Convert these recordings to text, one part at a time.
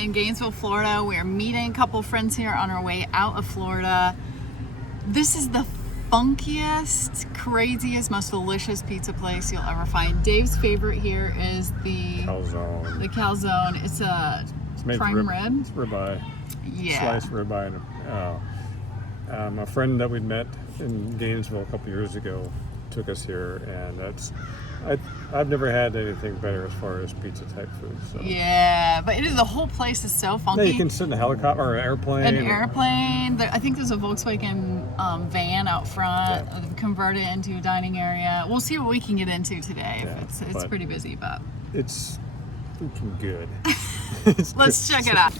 in Gainesville, Florida. We're meeting a couple friends here on our way out of Florida. This is the funkiest, craziest, most delicious pizza place you'll ever find. Dave's favorite here is the calzone. The calzone. It's a prime rib. It's ribeye. Yeah. Sliced ribeye. A friend that we met in Gainesville a couple years ago took us here, and I've never had anything better as far as pizza type food. So. Yeah, but the whole place is so funky. Yeah, you can sit in a helicopter or an airplane. An airplane. I think there's a Volkswagen van out front, converted into a dining area. We'll see what we can get into today. Yeah, it's pretty busy, but it's freaking good. Let's check it out.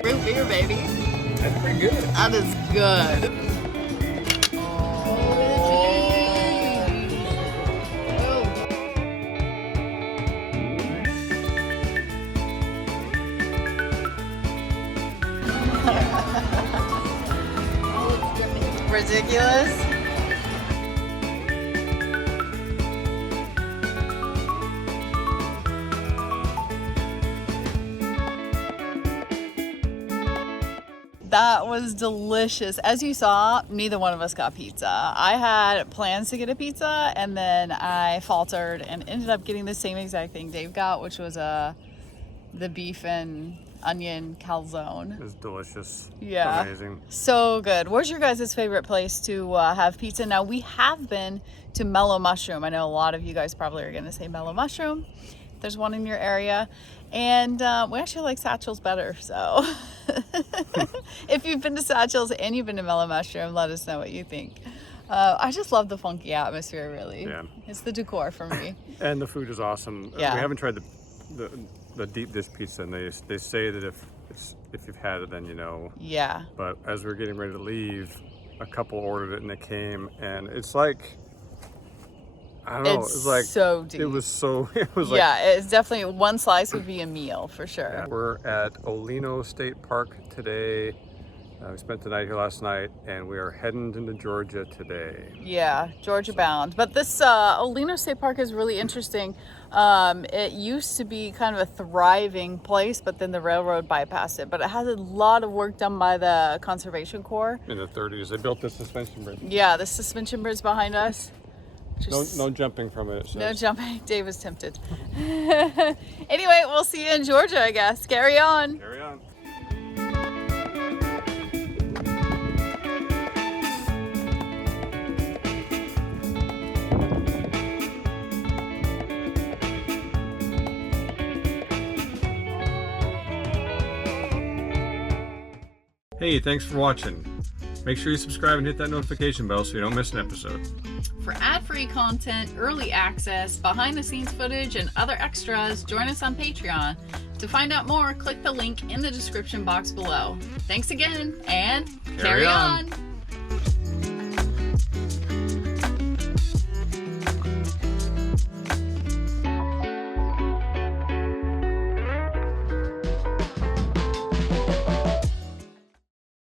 Root beer, baby. That's pretty good. That is good. Ridiculous. That was delicious. As you saw, neither one of us got pizza. I had plans to get a pizza, and then I faltered and ended up getting the same exact thing Dave got, which was the beef and onion calzone. It was delicious. Yeah. Amazing. So good. Where's your guys' favorite place to have pizza? Now, we have been to Mellow Mushroom. I know a lot of you guys probably are going to say Mellow Mushroom. There's one in your area. And we actually like Satchels better, so if you've been to Satchels and you've been to Mellow Mushroom, let us know what you think. I just love the funky atmosphere, really. Yeah. It's the decor for me. And the food is awesome. Yeah. We haven't tried the deep dish pizza, and they say that if you've had it, then you know. Yeah. But as we're getting ready to leave, a couple ordered it and it came, and it's like, I don't know, it was like so deep. It was like, yeah, it's definitely, one slice would be a meal for sure. Yeah. We're at Olino State Park today. We spent the night here last night, and we are heading into Georgia today. Yeah, Georgia bound. But this Olino State Park is really interesting. It used to be kind of a thriving place, but then the railroad bypassed it. But it has a lot of work done by the Conservation Corps. In the 30s, they built the suspension bridge. Yeah, the suspension bridge behind us. No jumping from it. No jumping. Dave was tempted. Anyway, we'll see you in Georgia, I guess. Carry on. Carry on. Hey, thanks for watching. Make sure you subscribe and hit that notification bell so you don't miss an episode. For ad-free content, early access, behind-the-scenes footage, and other extras, join us on Patreon. To find out more, click the link in the description box below. Thanks again, and carry on.